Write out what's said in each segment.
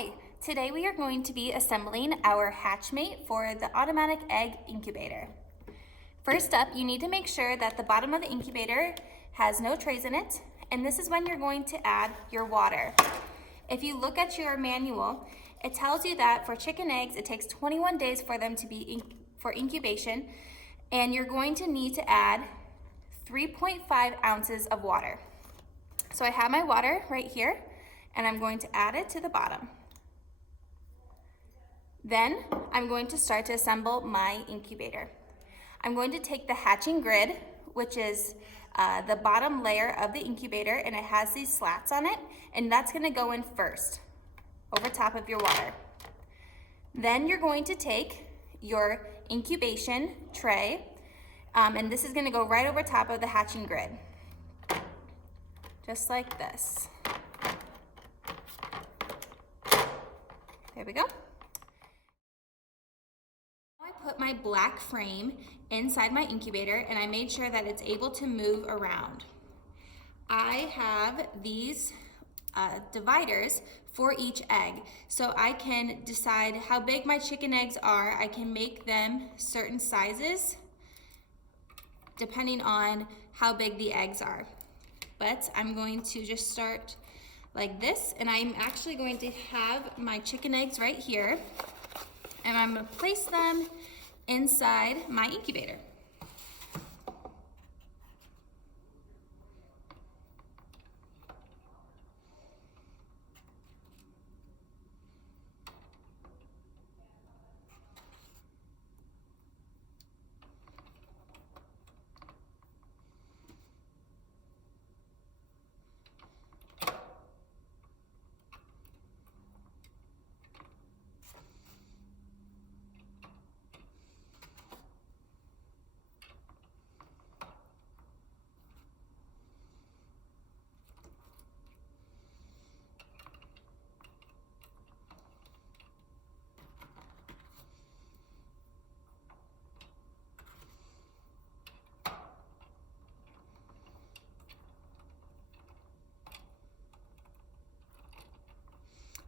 Hi, today we are going to be assembling our HatchMate for the automatic egg incubator. First up, you need to make sure that the bottom of the incubator has no trays in it, and this is when you're going to add your water. If you look at your manual, it tells you that for chicken eggs, it takes 21 days for them to be for incubation, and you're going to need to add 3.5 ounces of water. So I have my water right here, and I'm going to add it to the bottom. Then I'm going to start to assemble my incubator. I'm going to take the hatching grid, which is the bottom layer of the incubator, and it has these slats on it, and that's going to go in first over top of your water. Then you're going to take your incubation tray, and this is going to go right over top of the hatching grid, just like this. There we go. I put my black frame inside my incubator, and I made sure that it's able to move around. I have these dividers for each egg, so I can decide how big my chicken eggs are. I can make them certain sizes depending on how big the eggs are. But I'm going to just start like this, and I'm actually going to have my chicken eggs right here, and I'm going to place them inside my incubator.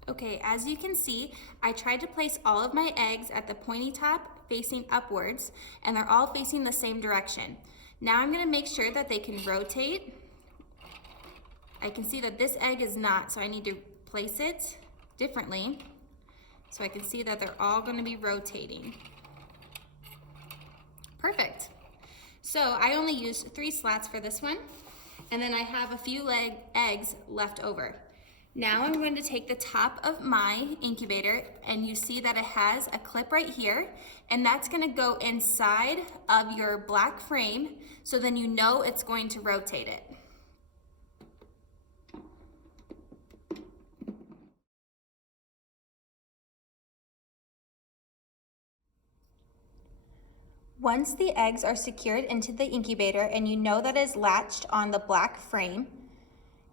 Okay, as you can see, I tried to place all of my eggs at the pointy top facing upwards, and they're all facing the same direction. Now I'm going to make sure that they can rotate. I can see that this egg is not, so I need to place it differently so I can see that they're all going to be rotating. Perfect. So I only used 3 slats for this one, and then I have a few eggs left over. Now I'm going to take the top of my incubator, and you see that it has a clip right here, and that's going to go inside of your black frame, so then you know it's going to rotate it. Once the eggs are secured into the incubator and you know that it is latched on the black frame,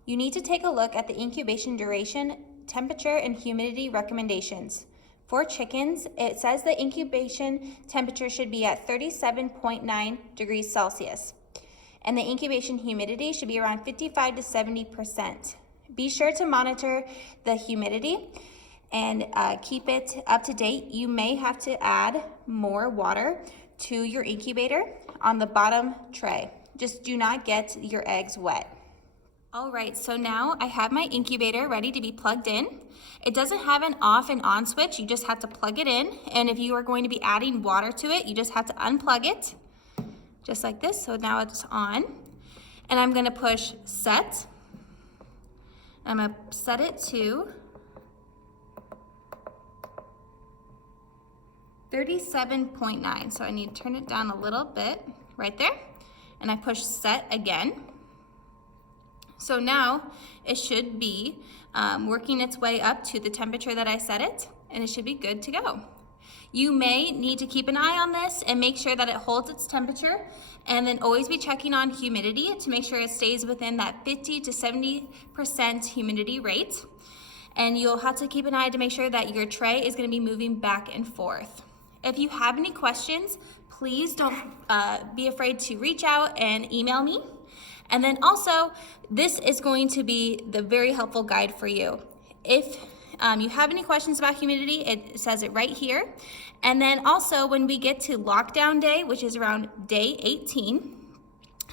you need to take a look at the incubation duration, temperature, and humidity recommendations. For chickens, it says the incubation temperature should be at 37.9 degrees Celsius, and the incubation humidity should be around 55 to 70%. Be sure to monitor the humidity and keep it up to date. You may have to add more water to your incubator on the bottom tray. Just do not get your eggs wet. All right, so now I have my incubator ready to be plugged in. It doesn't have an off and on switch, you just have to plug it in. And if you are going to be adding water to it, you just have to unplug it, just like this. So now it's on. And I'm gonna push set. I'm gonna set it to 37.9. So I need to turn it down a little bit right there. And I push set again. So now it should be working its way up to the temperature that I set it, and it should be good to go. You may need to keep an eye on this and make sure that it holds its temperature, and then always be checking on humidity to make sure it stays within that 50 to 70% humidity rate. And you'll have to keep an eye to make sure that your tray is going to be moving back and forth. If you have any questions, please don't be afraid to reach out and email me. And then also, this is going to be the very helpful guide for you. If you have any questions about humidity, it says it right here. And then also when we get to lockdown day, which is around day 18,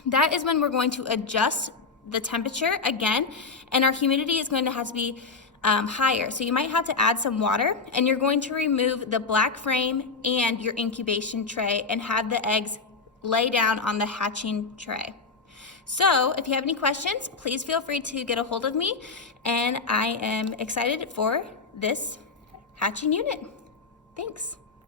that is when we're going to adjust the temperature again, and our humidity is going to have to be higher. So you might have to add some water, and you're going to remove the black frame and your incubation tray and have the eggs lay down on the hatching tray. So if you have any questions, please feel free to get a hold of me, and I am excited for this hatching unit. Thanks.